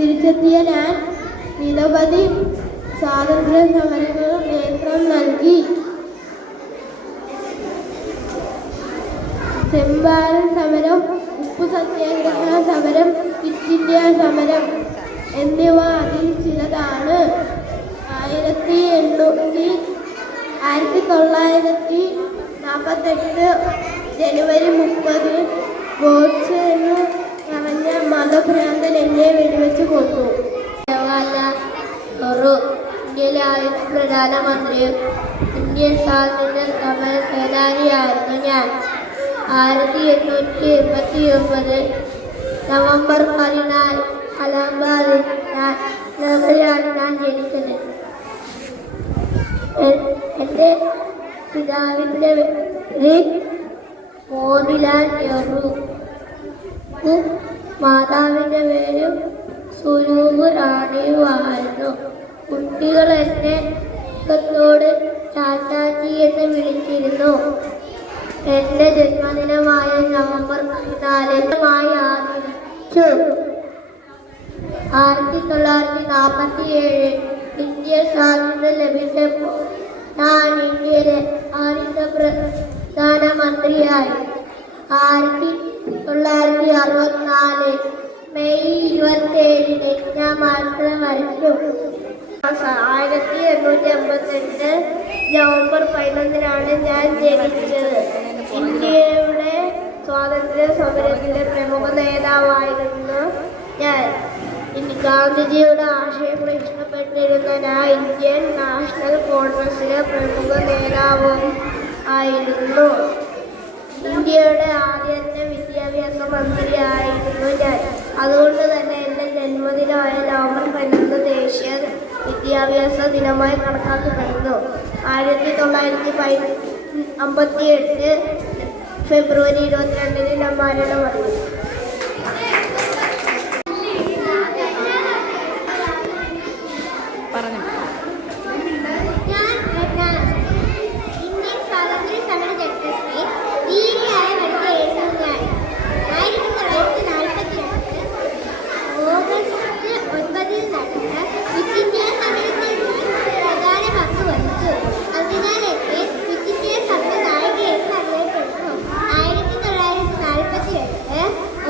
തിരിച്ചെത്തിയ ഞാൻ നിരവധി സ്വാതന്ത്ര്യ സമരങ്ങളും നേതൃത്വം നൽകി. ചെമ്പാരൻ സമരം, ഉപ്പു സത്യാഗ്രഹ സമരം, ക്വിറ്റ് ഇന്ത്യ സമരം എന്നിവ അതിൽ ചിലതാണ്. 1948 ജനുവരി 30 ഗോഡ്സെ എന്ന് പറഞ്ഞ മതഭ്രാന്തൻ എന്നെ വെടിവെച്ച് കൊന്നു. ജവഹർലാൽ നെഹ്റു ഇന്ത്യയിലെ ആദ്യത്തെ പ്രധാനമന്ത്രിയും ഇന്ത്യൻ സ്വാതന്ത്ര്യ സമര സേനാനിയായിരുന്നു ഞാൻ. 1889 നവംബർ 14 അലഹബാദിൽ ഞാൻ ജനിച്ചത്. എൻ്റെ പിതാവിൻ്റെ പേര് മോതിലാൽ നെഹ്റു, മാതാവിൻ്റെ പേര് സുലൂബ് റാണിയുമായിരുന്നു. കുട്ടികൾ എന്നെ സ്നേഹത്തോട് ചാച്ചാജി എന്ന് വിളിച്ചിരുന്നു. എൻ്റെ ജന്മദിനമായ നവംബർ 14 ആചരിച്ചു. 1947 ഇന്ത്യൻ സ്വാതന്ത്ര്യം ലഭിച്ചപ്പോൾ ഞാൻ ഇന്ത്യയിലെ ആദ്യത്തെ പ്രധാനമന്ത്രിയായി. 1964 മെയ് 27 ഞാൻ മാത്രം വരച്ചു. 1882 നവംബർ 11 ഞാൻ ജനിച്ചത്. ഇന്ത്യയുടെ സ്വാതന്ത്ര്യ സമരത്തിലെ പ്രമുഖ നേതാവായിരുന്നു ഞാൻ. ഗാന്ധിജിയുടെ ആശയങ്ങൾ ഇഷ്ടപ്പെട്ടിരുന്ന ഞാൻ ഇന്ത്യൻ നാഷണൽ കോൺഗ്രസിലെ പ്രമുഖ നേതാവും ആയിരുന്നു. ഇന്ത്യയുടെ ആദ്യത്തെ വിദ്യാഭ്യാസ മന്ത്രിയായിരുന്നു ഞാൻ. അതുകൊണ്ട് തന്നെ എൻ്റെ ജന്മദിനമായ നവംബർ 11 ദേശീയ വിദ്യാഭ്യാസ ദിനമായി കണക്കാക്കപ്പെടുന്നു. 1958 ഫെബ്രുവരി 22 ഞാൻ മരണമടഞ്ഞു.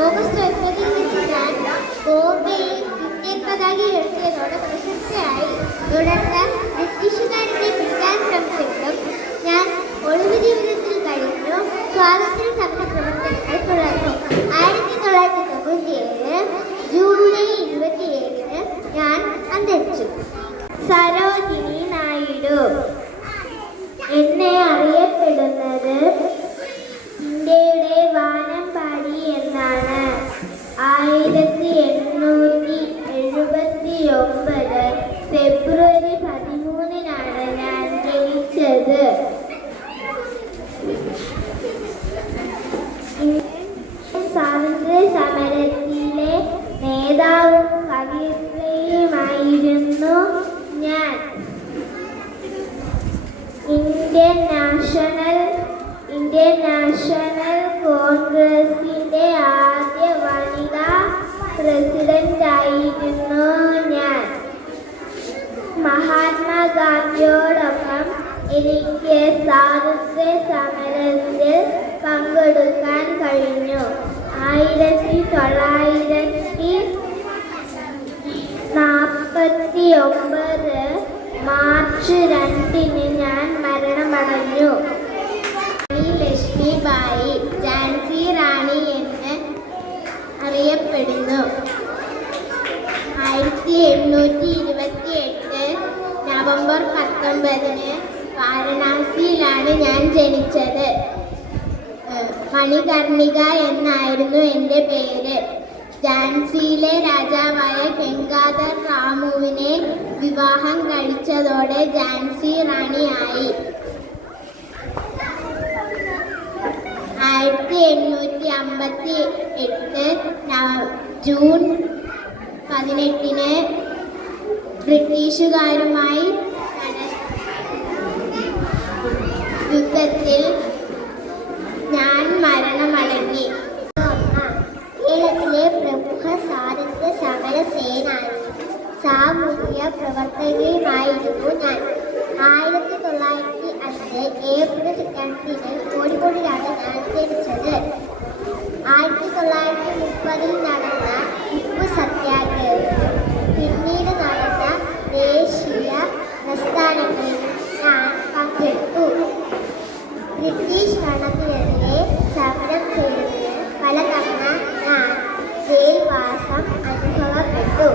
ഓഗസ്റ്റ് 9 ഞാൻ ബോംബെയിൽ ഇന്ത്യൻ പതാക ഉയർത്തിയതോടെ പ്രശസ്തയായി. തുടർന്ന് ബ്രിട്ടീഷുകാരെ പിടിക്കാൻ ശ്രമിച്ചെങ്കിലും ഞാൻ ഒളിവ് ജീവിതത്തിൽ കഴിഞ്ഞു. സ്വാതന്ത്ര്യ സമര പ്രവർത്തനങ്ങൾ തുടർന്നു. 1997 ജൂലൈ 27 ഞാൻ അന്തരിച്ചു. സരോജിനി നായിഡു എന്നെ അറിയപ്പെടുന്നത് ഇന്ത്യയുടെ വാനമ്പാടി എന്നാണ്. 1879 ഫെബ്രുവരി 13 ഞാൻ ജനിച്ചത്. സ്വാതന്ത്ര്യ സമരത്തിലെ നേതാവും കവിത്രയുമായിരുന്നു ഞാൻ. ഇന്ത്യൻ നാഷണൽ കോൺഗ്രസിന്റെ ആദ്യ വനിതാ പ്രസിഡന്റായിരുന്നു ഞാൻ. മഹാത്മാഗാന്ധിയോടൊപ്പം എനിക്ക് സ്വാതന്ത്ര്യ സമരത്തിൽ പങ്കെടുക്കാൻ കഴിഞ്ഞു. 1949 മാർച്ച് 2 ഞാൻ മരണമടഞ്ഞു. ലക്ഷ്മിബായി ഝാൻസി റാണി എന്ന് അറിയപ്പെടുന്നു. 1828 നവംബർ 19 വാരണാസിയിലാണ് ഞാൻ ജനിച്ചത്. മണികർണിക എന്നായിരുന്നു എൻ്റെ പേര്. ഝാൻസിയിലെ രാജാവായ ഗംഗാധർ റാമുവിനെ വിവാഹം കഴിച്ചതോടെ ഝാൻസി റാണിയായി. 1858 ജൂൺ 18 ബ്രിട്ടീഷുകാരുമായി യുദ്ധത്തിൽ ഞാൻ മരണമടഞ്ഞു. കേരളത്തിലെ പ്രമുഖ സ്വാതന്ത്ര്യ സമര സേനാനി 1930 നടന്ന ഉപ്പു സത്യാഗ്രഹവും പിന്നീട് നടന്ന ദേശീയ പ്രസ്ഥാനങ്ങളിൽ ഞാൻ പങ്കെടുത്തു. ബ്രിട്ടീഷ് ഭരണത്തിനെതിരെ സമരം ചെയ്തതിന് പലതവണ ഞാൻ ജയിൽവാസം അനുഭവപ്പെട്ടു.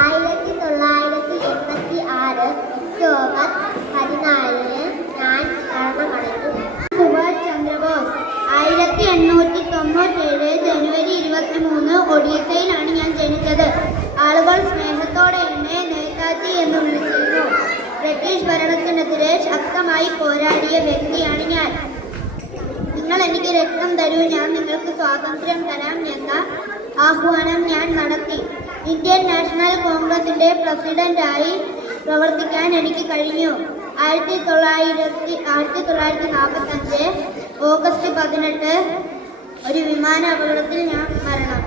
1986 ഒക്ടോബർ 14 ഞാൻ മരണമടഞ്ഞു. സുഭാഷ് ചന്ദ്രബോസ്. 1897 ജനുവരി 23 ഒഡീസയിലാണ് ഞാൻ ജനിച്ചത്. ആളുകൾ സ്നേഹത്തോടെ എന്നെ നേതാജി എന്ന് വിളിച്ചിരുന്നു. ബ്രിട്ടീഷ് ഭരണത്തിനെതിരെ ശക്തമായി പോരാടിയ വ്യക്തിയാണ് ഞാൻ. നിങ്ങൾ എനിക്ക് രക്തം തരൂ, ഞാൻ നിങ്ങൾക്ക് സ്വാതന്ത്ര്യം തരാം എന്ന ആഹ്വാനം ഞാൻ നടത്തി. ഇന്ത്യൻ നാഷണൽ കോൺഗ്രസിന്റെ പ്രസിഡന്റായി പ്രവർത്തിക്കാൻ എനിക്ക് കഴിഞ്ഞു. 1945 ഓഗസ്റ്റ് 18 ഒരു വിമാന അപകടത്തിൽ ഞാൻ മരണം.